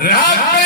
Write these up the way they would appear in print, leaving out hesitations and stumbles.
Thank you.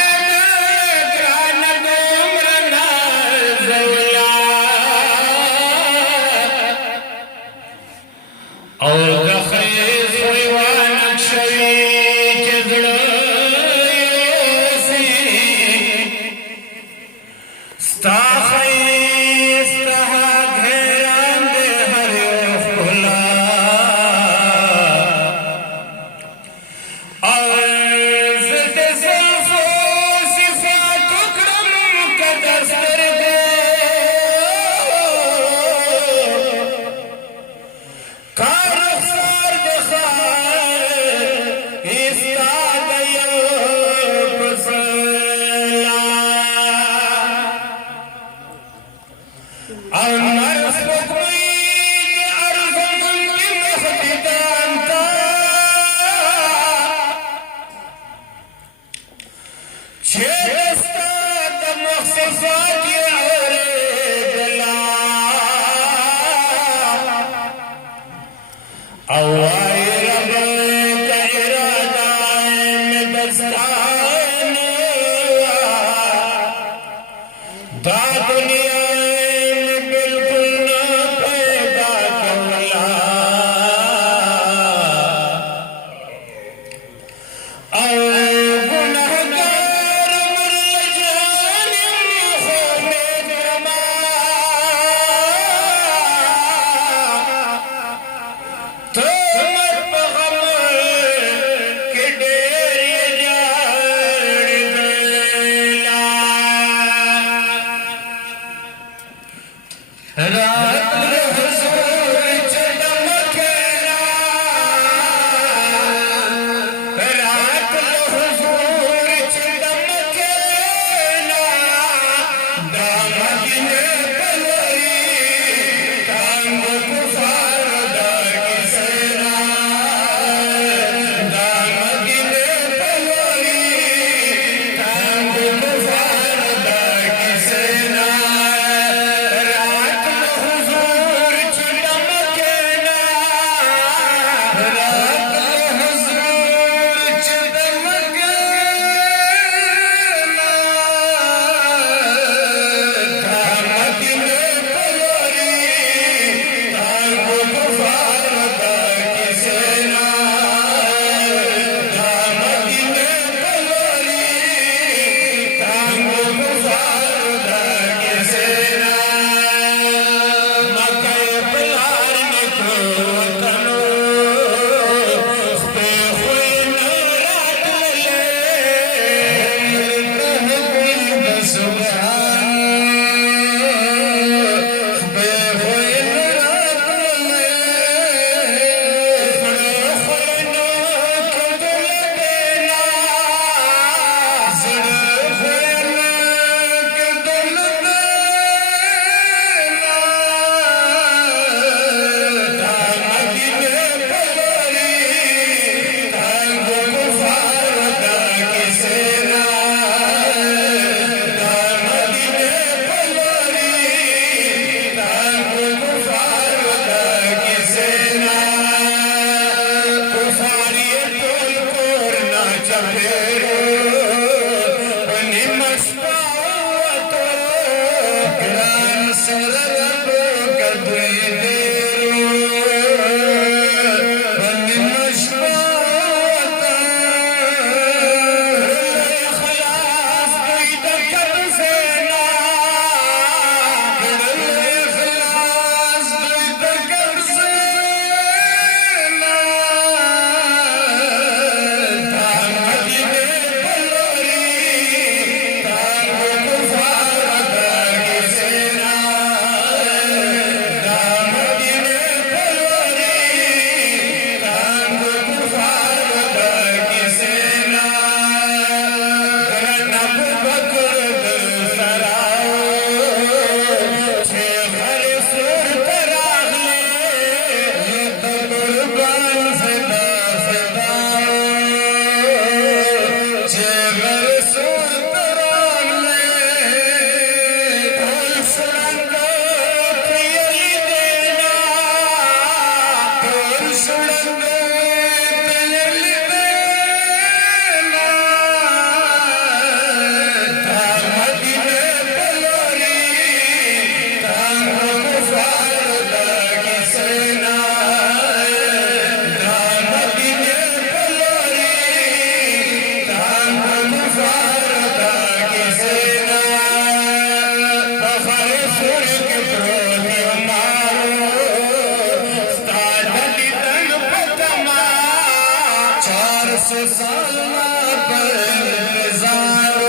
सालना पर इंतजार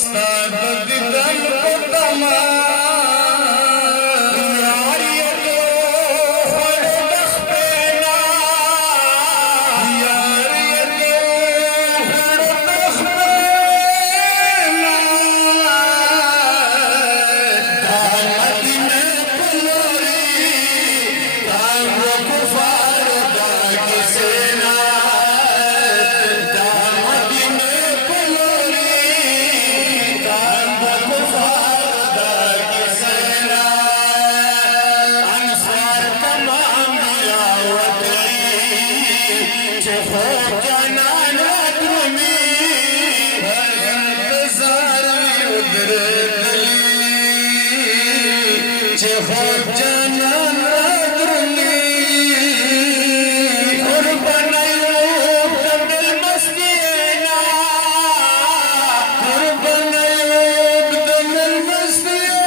स्ताद दिदन को तमा यारी तो हर दख पेना यारी तो हर दख पेना दामद में पुलोरी दामो कुफार दाग सेना दामद में पुलोरी दामो कुफार दाग सेना अंसार तमाम यावती चहो जनान तुमी इंतजार उधर चहो जनान तुमी कुर्बान यूब दिल मस्तीना कुर्बान यूब दिल मस्तीना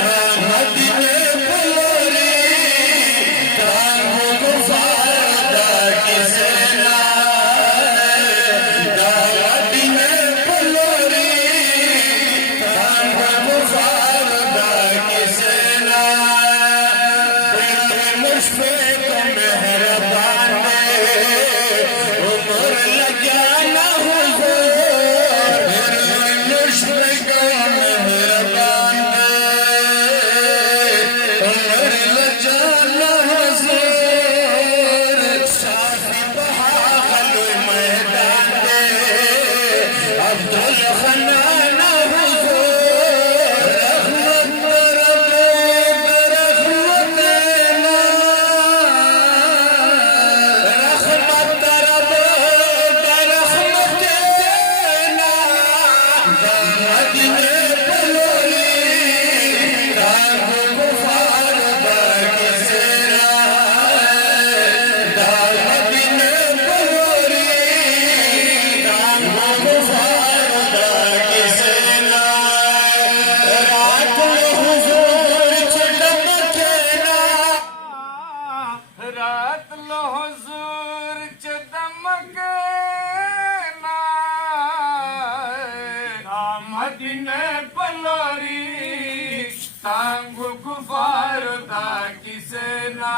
दामद में पुलोरी दामो कुफार दाग सेना दामद में पुलोरी दामो कुफार दाग सेना तेरे मुशफ़िक़ मेहरबान उम्र लगाना हुज़ूर तेरे मुशफ़िक़ मेहरबान उम्र लगाना हुज़ूर साफ़ी बहाल मैदान अब्दुल हन्नान हुज़ूर रहमत रात लो हुजूर च दमकना मदीने पलोरी तांगु कुफार दा किसे ना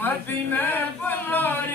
मदीने पलोरी